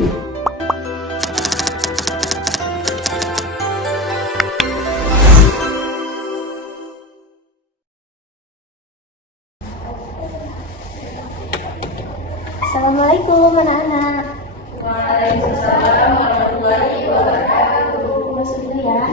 Assalamualaikum anak-anak. Waalaikumsalam warahmatullahi wabarakatuh. Masuk dulu ya.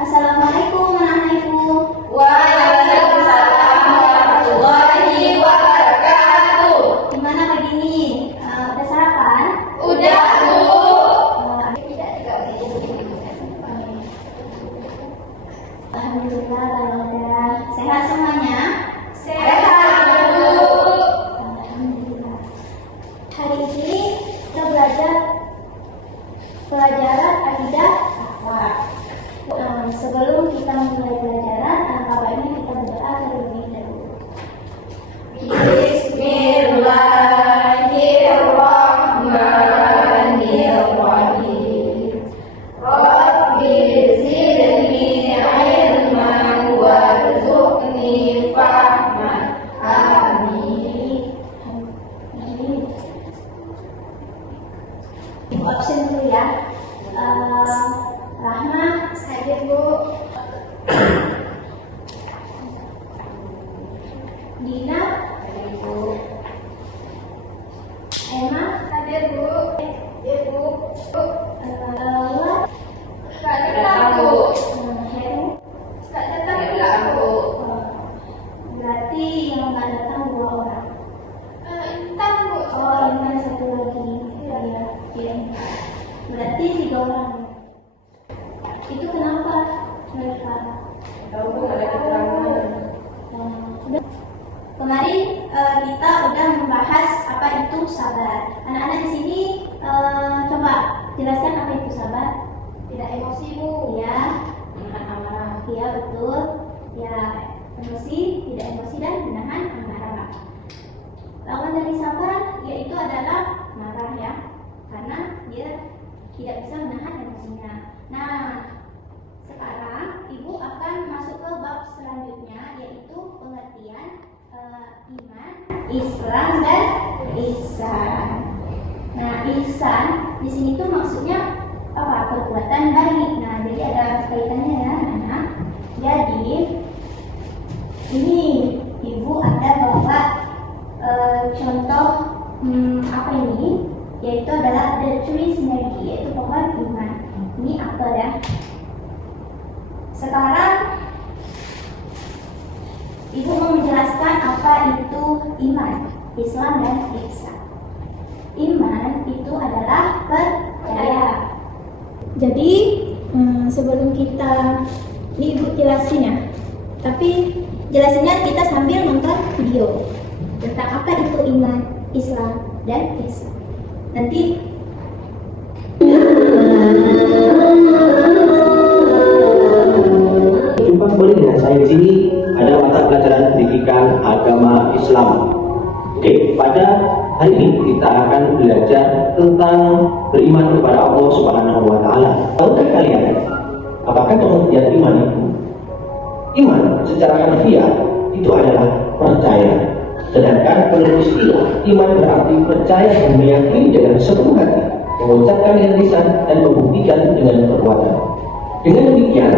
Assalamualaikum anak-anak ibu. Waalaikumsalam warahmatullahi wabarakatuh. Gimana pagi ini? Udah sarapan? Udah, Bu. Alhamdulillah kalau udah sehat semuanya. Sehat, Bu. Alhamdulillah. Hari ini kita belajar pelajaran akidah akhlak. Sebelum kita mulai pelajaran, alangkah baiknya kita berdoa terlebih dahulu. Bismillahirrahmanirrahim. Rabbi zidni ilman warzuqni fahman. Amin. Option dulu ya. Rahma, hadir Bu. Dina, hadir Bu. Emma, Hadir, Bu. Ya, Bu. Laura, Kak datang, Bu. Heru. Kak datang, Bu. Berarti yang nggak datang 2 orang. Intan, Bu. Oh, ini satu lagi. Ya. Berarti 3 orang. Itu kenapa mereka? Tahu, Bu, ada keterangan. Kemarin kita udah membahas apa itu sabar. Anak-anak di sini coba jelaskan apa itu sabar. Tidak emosi Bu, ya. Menahan amarah, ya betul. Ya emosi, tidak emosi dan menahan amarah. Lawan dari sabar yaitu adalah marah ya, karena dia tidak bisa menahan emosinya. Nah, sekarang Ibu akan masuk ke bab selanjutnya yaitu pengertian iman, Islam dan ihsan. Nah, ihsan di sini tuh maksudnya apa? Perbuatan baik. Nah, jadi ada kaitannya ya, anak. Jadi ini Ibu ada bawa contoh apa ini? Yaitu adalah the tree sinergi, yaitu pohon iman. Ini apa ya? Sekarang Ibu mau menjelaskan apa itu iman, Islam dan ihsan. Iman itu adalah percaya. Jadi sebelum kita ini Ibu jelasin ya, tapi jelasinnya kita sambil nonton video tentang apa itu iman, Islam dan ihsan. Nanti Jumpa kembali dengan saya di sini ada mata pelajaran pendidikan agama Islam. Oke, pada hari ini kita akan belajar tentang beriman kepada Allah Subhanahu wa Ta'ala. Tahukah kalian apakah pengertian iman itu? Iman secara harfiah itu adalah percaya. Sedangkan menurut istilah, iman berarti percaya dan meyakini dengan sepenuh hati, mengucapkan dengan lisan dan membuktikan dengan perbuatan. Dengan demikian,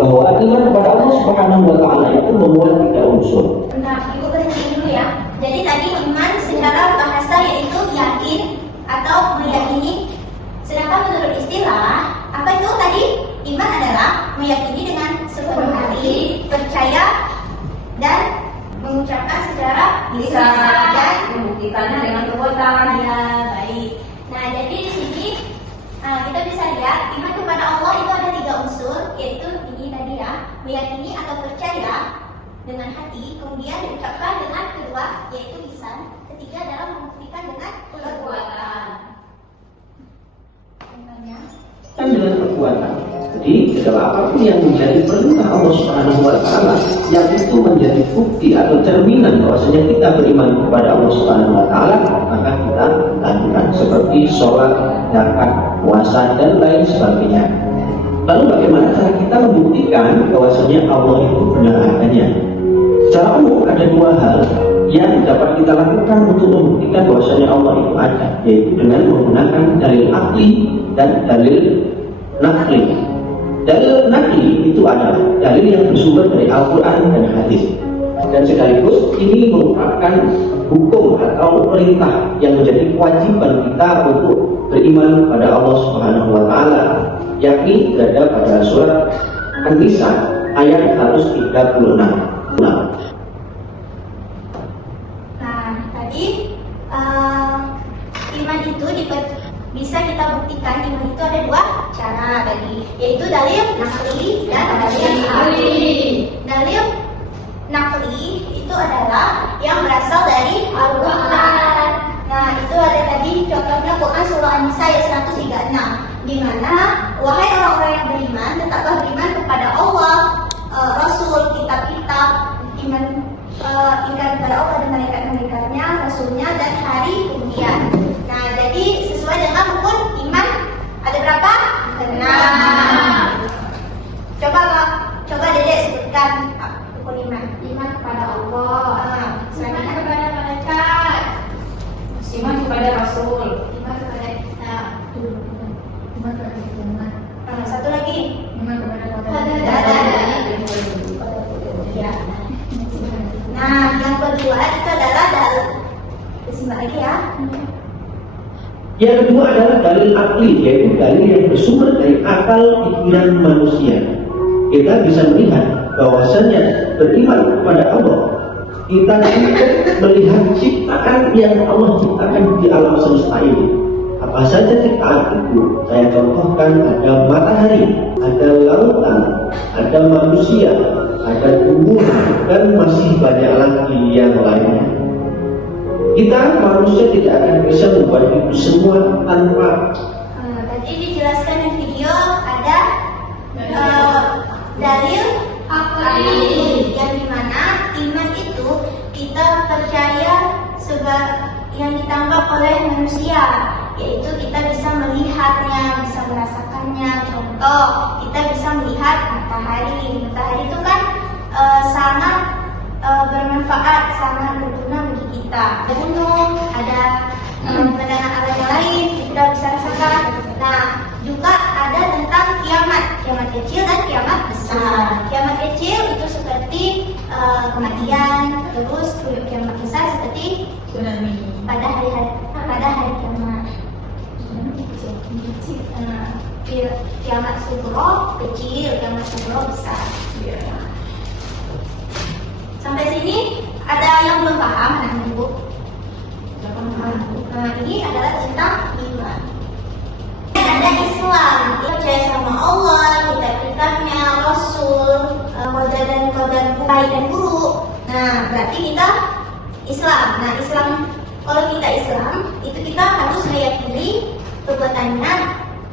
bahwa iman kepada Allah Subhanahu wa Ta'ala itu memuat 3 unsur. Nah, Ibu berhenti dulu ya. Jadi tadi iman secara bahasa yaitu yakin atau meyakini. Sedangkan menurut istilah, apa itu tadi? Iman adalah meyakini dengan sepenuh hati, percaya dan mengucapkan secara lisan dan membuktikannya dengan perbuatan. ya baik. Nah, jadi di sini kita bisa lihat iman kepada Allah itu ada 3 unsur, yaitu ini tadi ya, meyakini atau percaya dengan hati, kemudian diucapkan dengan kedua yaitu lisan, ketiga adalah membuktikan dengan perbuatan. Contohnya Dan dengan perbuatan. Jadi segala apapun yang menjadi perintah Allah Subhanahu wa Ta'ala, yang itu menjadi bukti atau cerminan bahwasanya kita beriman kepada Allah Subhanahu wa Ta'ala, maka kita lakukan seperti sholat, zakat, puasa dan lain sebagainya. Lalu bagaimana cara kita membuktikan bahwasanya Allah itu benar adanya? Secara umum ada dua hal yang dapat kita lakukan untuk membuktikan bahwasanya Allah itu ada, yaitu dengan menggunakan dalil akli dan dalil nakli. Dalil nakli itu adalah dalil yang bersumber dari Al-Quran dan hadis, dan sekaligus ini merupakan hukum atau perintah yang menjadi kewajiban kita untuk beriman pada Allah Subhanahu wa Ta'ala, yakni berada pada surat An-Nisa ayat 136. Nah, tadi iman itu bisa kita buktikan. Iman itu ada dua cara tadi, yaitu dalil nakli dan dalil akli. Dalil nakli itu adalah yang berasal dari Al-Quran. Nah, itu ada tadi contohnya Quran surah An-Nisa ayat 136, di mana wahai orang-orang yang beriman, tetaplah beriman kepada Allah, Rasul, kitab-kitab, ingkar kepada Allah dan malaikat-malaikatnya, Rasulnya, dan hari kemudian. Nah, jadi sesuai dengan rukun iman ada berapa? 6. Coba Dedek sebutkan rukun iman. Iman kepada Allah, iman kepada malaikat, iman kepada Rasul, Iman kepada iman kepada Tuhan, satu lagi. iman kepada Ya. Nah, yang kedua itu adalah dalil. Disembah lagi ya. Yang kedua adalah dalil akli, yaitu dalil yang bersumber dari akal pikiran manusia. Kita bisa melihat bahwasanya beriman kepada Allah, kita cukup melihat ciptaan yang Allah ciptakan di alam semesta ini. Apa saja ciptaan itu? Saya contohkan, ada matahari, ada lautan, ada manusia, ada tumbuhan, dan masih banyak lagi yang lainnya. Kita manusia tidak akan bisa membuat itu semua tanpa. Tadi dijelaskan di video ada dalil akli, yang dimana iman itu kita percaya yang ditambah oleh manusia, yaitu kita bisa melihatnya, bisa merasakannya. Contoh, kita bisa melihat matahari. Matahari itu kan sangat bermanfaat, sangat berguna bagi kita. Ada gunung, ada kendaraan alam yang lain, kita bisa rasakan. Nah, juga ada tentang kiamat kecil dan kiamat besar. Kiamat kecil itu seperti kematian, terus kiamat besar seperti tsunami. pada hari kiamat. Kiamat sugro kecil, kiamat sugro besar. Sampai sini ada yang belum paham, anak ibu? Nah, ini adalah tentang iman. Ada Islam, kita percaya sama Allah, kitab-kitabnya, Rasul, qadar dan baik dan buruk. Nah, berarti kita Islam. Nah, Islam, kalau kita Islam, itu kita harus meyakini perbuatannya,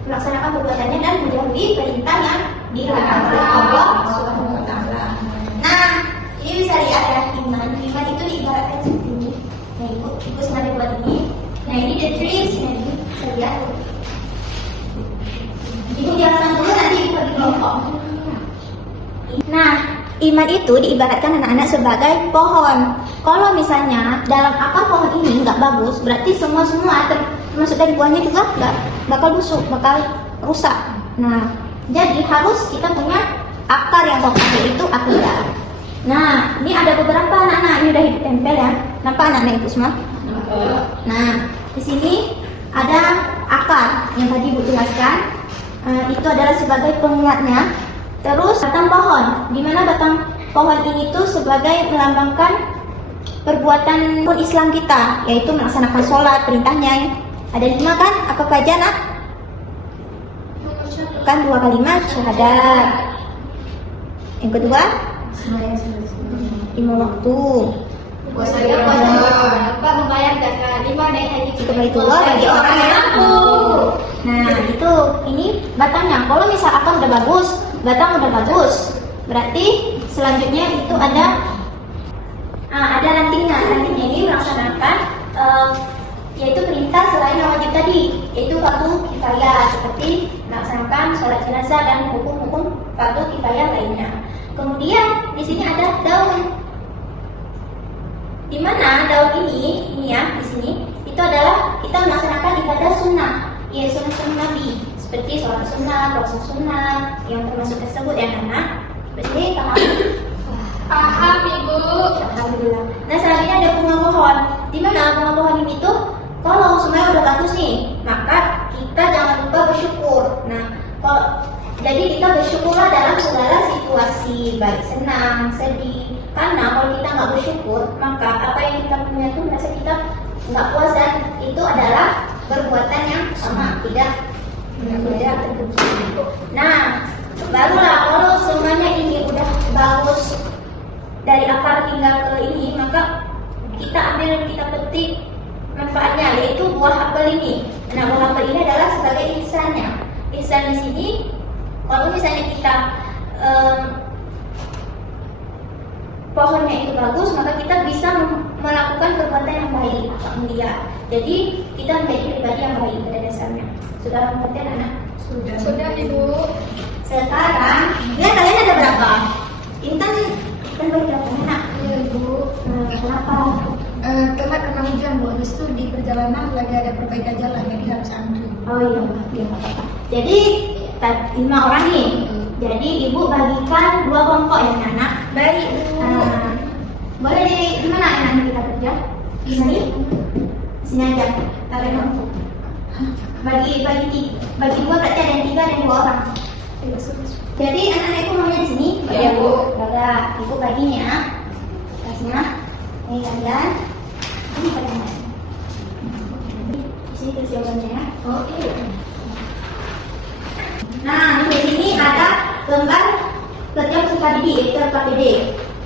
melaksanakan perbuatannya, dan menjauhi perintah yang dilarang oleh Allah Subhanahu wa Ta'ala. Nah, ini bisa lihat ya, iman itu diibaratkan seperti ini. Nah, ibu sengaja buat ini. Nah, ini the trees. Nah, ini bisa lihat. Ibu jelaskan dulu, nanti ibu bagi kelompok. Nah, iman itu diibaratkan anak-anak sebagai pohon. Kalau misalnya dalam akar pohon ini nggak bagus, berarti semua termasuk dari buahnya juga nggak bakal busuk, bakal rusak. Nah, jadi harus kita punya akar yang kokoh, yaitu akidah. Nah, ini ada beberapa anak-anak, ini udah ditempel ya. Nampak anak-anak ibu semua? Nah, di sini ada akar yang tadi ibu jelaskan. Itu adalah sebagai penguatnya. Terus batang pohon, di mana batang pohon ini tuh sebagai melambangkan perbuatan Islam kita, yaitu melaksanakan sholat, perintahnya. Ada 5 kan? Apa aja nak? Kan 2 kalimat syahadat. Yang kedua, 5 waktu. Puasa Bapak membayar zakat 5 dari haji itu bagi orang yang mampu. Nah, itu ini batangnya. Kalau misal akar udah bagus, batang udah bagus, berarti selanjutnya itu ada rantingnya. Rantingnya ini melaksanakan yaitu perintah selain yang wajib tadi, yaitu fardu kifayah seperti melaksanakan sholat jenazah dan hukum-hukum fardu kifayah lainnya. Kemudian di sini ada daun, di mana daun ini ya di sini itu adalah kita melaksanakan ibadah sunnah, ya sunnah Nabi seperti sholat sunnah, puasa sunnah yang termasuk tersebut ya anak. Seperti paham? Paham Ibu. Alhamdulillah. Nah selanjutnya ada bunga pohon. Di mana bunga pohon ini tuh kalau semuanya udah bagus nih, maka kita jangan lupa bersyukur. Nah kalau jadi kita bersyukurlah dalam segala situasi, baik senang, sedih. Karena kalau kita nggak bersyukur, maka apa yang kita punya tuh merasa kita nggak puas dan itu adalah perbuatan yang sama, tidak terpuji. Nah, barulah kalau semuanya ini udah bagus dari akar hingga ke ini, maka kita ambil, kita petik manfaatnya, yaitu buah apel ini. Nah, buah apel ini adalah sebagai ihsannya. Ihsan di sini, kalau misalnya kita pohonnya itu bagus, maka kita bisa melakukan perbuatan yang baik, mulia. Jadi kita menjadi pribadi yang baik pada dasarnya. Sudah mengerti anak? Sudah Ibu. Sekarang, lihat kalian ada berapa? Intan baru berapa anak? Iya Ibu. Kenapa? Telat karena hujan Bu. Habis itu di perjalanan lagi ada perbaikan jalan jadi harus antri. Oh iya, nggak apa-apa. Jadi 5 orang nih. Jadi ibu bagikan 2 kelompok ya anak. Baik. Boleh di mana anak kita kerja? Di sini? Sini aja. Tarik kelompok. Bagi 2 berarti ada yang 3 dan 2 orang. Jadi anak-anak itu maunya di sini. Iya Bu. Bagus. Ibu baginya. Kasihnya. Ini kalian. Ini kalian. Di sini tulis jawabannya ya. Oh iya. Nah, di sini ada gambar kerja peserta didik, yaitu KPD.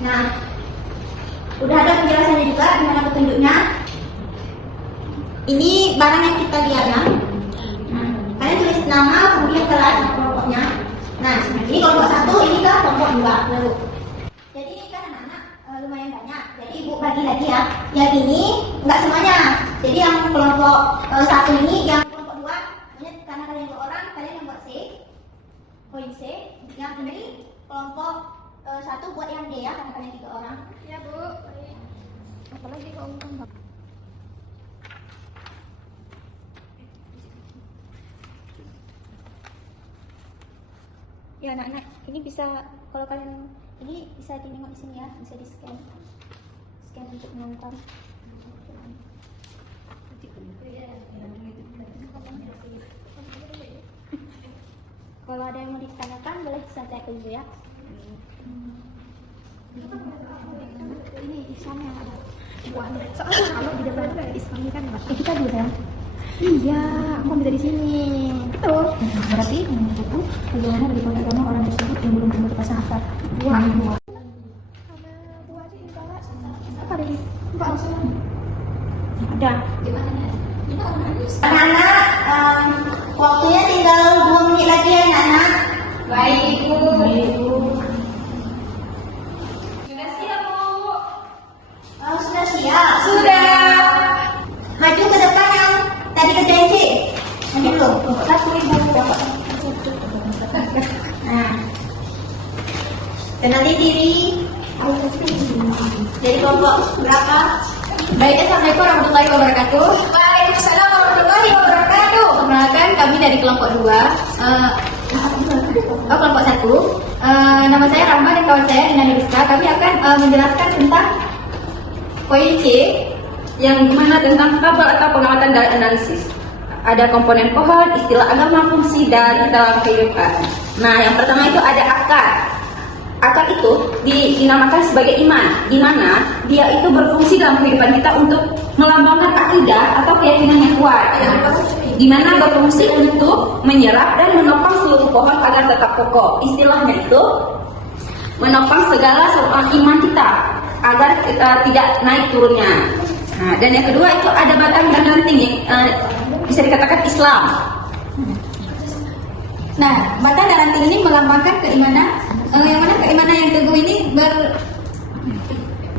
Nah, udah ada penjelasannya juga di mana petunjuknya. Ini barang yang kita lihat ya. Nah, kalian tulis nama, kemudian kelas kelompoknya. Nah, ini kelompok 1, ini ke kelompok 2 lalu. Jadi ini kan anak-anak lumayan banyak. Jadi ibu bagi lagi ya. Yang ini enggak semuanya. Jadi yang kelompok 1 ini, yang kelompok 2, karena kalian 2 orang, kalian yang buat C. Poin C, yang ini kelompok 1 buat yang D ya, karena kalian 3 orang. Ya Bu. Baik. Apalagi kalau enggak. Ya anak-anak, ini bisa kalau kalian ini bisa ditengok di sini ya, bisa di scan untuk menonton. Kalau ada yang mau ditanyakan boleh santai dulu ya. Ini Islam yang ada. Soalnya kalau di depan itu ada Islam kan, kita dulu ya. Iya, aku ambil dari sini. Betul. Berarti buku bagaimana dari agama orang tersebut yang belum menerima syahadat. Dua. Apa dari? Ada. Anak-anak, waktunya tinggal 2 menit lagi ya anak-anak. Baik Ibu. Sudah siap Bu? Oh, sudah siap. Sudah. Maju ke depan yang tadi kerjain C. Maju dulu. Satu ibu. Nah, kenali diri. Jadi kelompok berapa? Baik, Assalamualaikum warahmatullahi wabarakatuh. Waalaikumsalam warahmatullahi wabarakatuh. Perkenalkan, kami dari kelompok 2. Kelompok 1. Nama saya Rahma dan kawan saya Nina Rizka. Kami akan menjelaskan tentang poin C yang dimana tentang tabel atau pengamatan dan analisis. Ada komponen pohon, istilah agama, fungsi dari dalam kehidupan. Nah, yang pertama itu ada akar. Akar itu dinamakan sebagai iman, di mana dia itu berfungsi dalam kehidupan kita untuk melambangkan akidah atau keyakinan yang kuat, di mana berfungsi untuk menyerap dan menopang seluruh pohon agar tetap kokoh. Istilahnya itu menopang segala iman kita agar kita tidak naik turunnya. Nah, dan yang kedua itu ada batang dan ranting, bisa dikatakan Islam. Nah, batang dan ranting ini melambangkan keimanan, yang mana keimanan yang teguh ini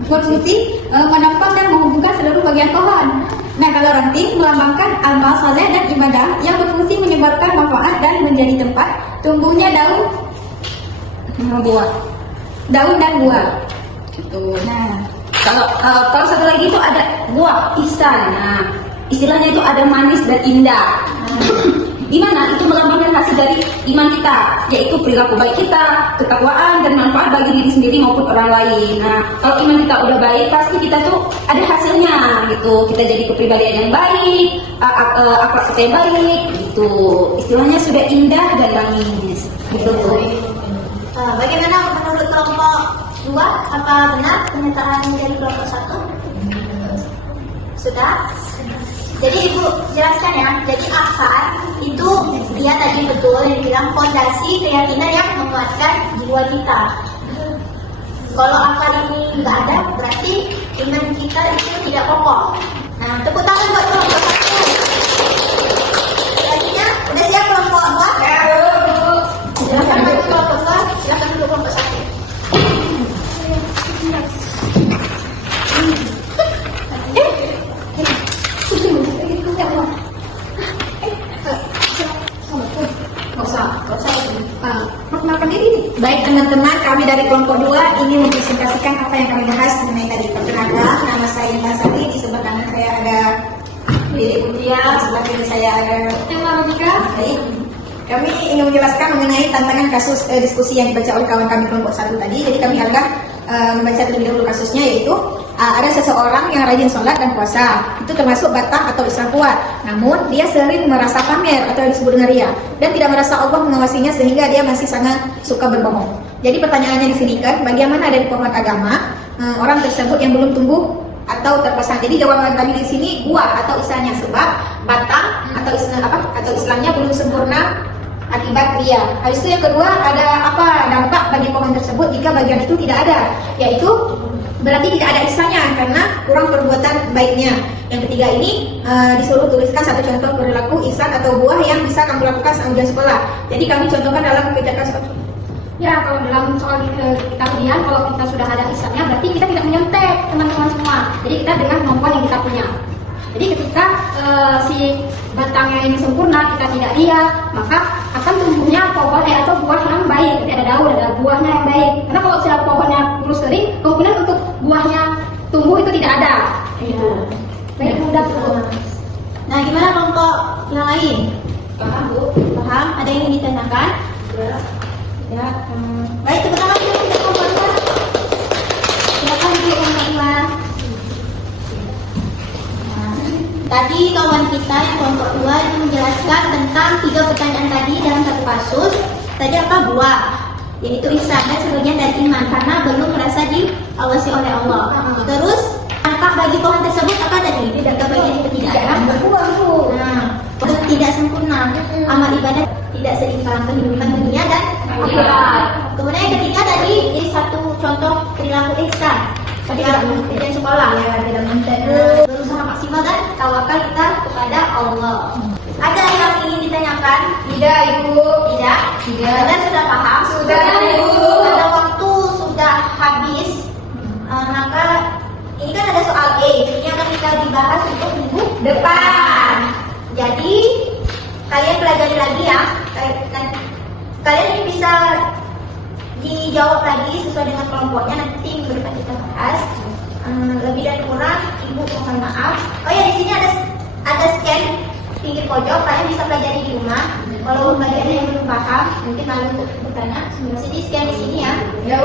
berfungsi menopang dan menghubungkan seluruh bagian pohon. Nah, kalau ranting melambangkan amal saleh dan ibadah yang berfungsi menyebarkan manfaat dan menjadi tempat tumbuhnya daun dan buah. Gitu. Nah, Kalau satu lagi itu ada buah ihsan. Nah, istilahnya itu ada manis dan indah. Gimana? Itu melambangkan hasil dari iman kita, yaitu perilaku baik kita, ketakwaan dan manfaat bagi diri sendiri maupun orang lain. Nah, kalau iman kita udah baik, pasti kita tuh ada hasilnya gitu. Kita jadi kepribadian yang baik, akhlak kita yang baik gitu. Istilahnya sudah indah dan manis. Gitu. Bagaimana menurut kelompok 2? Apa benar pernyataan dari kelompok 1? Sudah? Jadi Ibu jelaskan ya. Jadi akal itu dia tadi betul yang bilang fondasi keyakinan yang menguatkan jiwa kita. Kalau akal ini nggak ada, berarti iman kita itu tidak kokoh. Nah, tepuk tangan buat kelompok 1. Selanjutnya, udah siap kelompok 2? Ya, silakan maju kelompok 2, silakan duduk kelompok 1. Perkenalkan diri. Baik teman-teman, kami dari kelompok 2 ini mempresentasikan apa yang kami bahas mengenai tadi. Perkenalkan, nama saya Indah Sari, di sebelah kanan saya ada Lili Putria, sebelah kiri saya ada Ronika. Baik, kami ingin menjelaskan mengenai tantangan kasus diskusi yang dibaca oleh kawan kami kelompok 1 tadi. Jadi kami akan membaca terlebih dahulu kasusnya, yaitu ada seseorang yang rajin sholat dan puasa, itu termasuk batang atau Islam kuat. Namun dia sering merasa pamer atau yang disebut dengan ria, dan tidak merasa Allah mengawasinya sehingga dia masih sangat suka berbohong. Jadi pertanyaannya di sini kan, bagaimana dari pohon agama orang tersebut yang belum tumbuh atau terpasang? Jadi jawaban kami di sini buah atau isanya, sebab batang atau Islamnya belum sempurna akibat ria. Habis itu yang kedua, ada apa dampak bagi pohon tersebut jika bagian itu tidak ada, yaitu berarti tidak ada ihsannya karena kurang perbuatan baiknya. Yang ketiga ini disuruh tuliskan satu contoh perilaku ihsan atau buah yang bisa kamu lakukan saat ujian sekolah. Jadi kami contohkan dalam kebijakan seperti ya, kalau dalam soal kita ujian, kalau kita sudah ada ihsannya, berarti kita tidak menyontek teman-teman semua. Jadi kita dengan kemampuan yang kita punya. Jadi ketika si batangnya ini sempurna, kita tidak ria, maka akan tumbuhnya pohon atau buah yang baik. Jadi ada daun, ada buahnya yang baik. Karena kalau sudah pohonnya lurus kering, kemungkinan untuk buahnya tumbuh itu tidak ada. Gitu. Baik, mudah tuh. Nah, gimana kelompok yang lain? Paham, Bu? Paham? Ada yang ingin ditanyakan? Ya. Baik, tepuk tangan dulu untuk kelompok 2. Silakan duduk kelompok 2. Tadi kawan kita yang kelompok 2 itu menjelaskan tentang 3 pertanyaan tadi dalam satu kasus. Tadi apa? Buah, yaitu ihsan, dan sebagian dari iman karena belum merasa diawasi oleh Allah. Terus dampak bagi pohon tersebut apa tadi? Dampak bagian ketiga ya? Berbuah, Bu. Nah, tidak sempurna amal ibadah, tidak seimbang kehidupan dunia dan akhirat. Kemudian yang ketiga tadi jadi satu contoh perilaku ihsan. Ujian sekolah ya, tidak berusaha maksimal dan tawakal kita kepada Allah. Ada yang ingin ditanyakan? Tidak, Ibu. Tidak. Kalian sudah paham? Sudah, Ibu. Pada waktu sudah habis, maka ini kan ada soal A. Ini akan kita dibahas untuk minggu depan. Jadi kalian pelajari lagi ya. Kalian ini bisa dijawab lagi sesuai dengan kelompoknya, nanti minggu depan kita bahas. Lebih dan kurang Ibu mohon maaf. Oh ya, di sini ada scan pinggir pojok, kalian bisa pelajari di rumah. Kalau bagiannya yang belum paham, mungkin malu untuk bertanya, jadi scan di sini ya. Ya,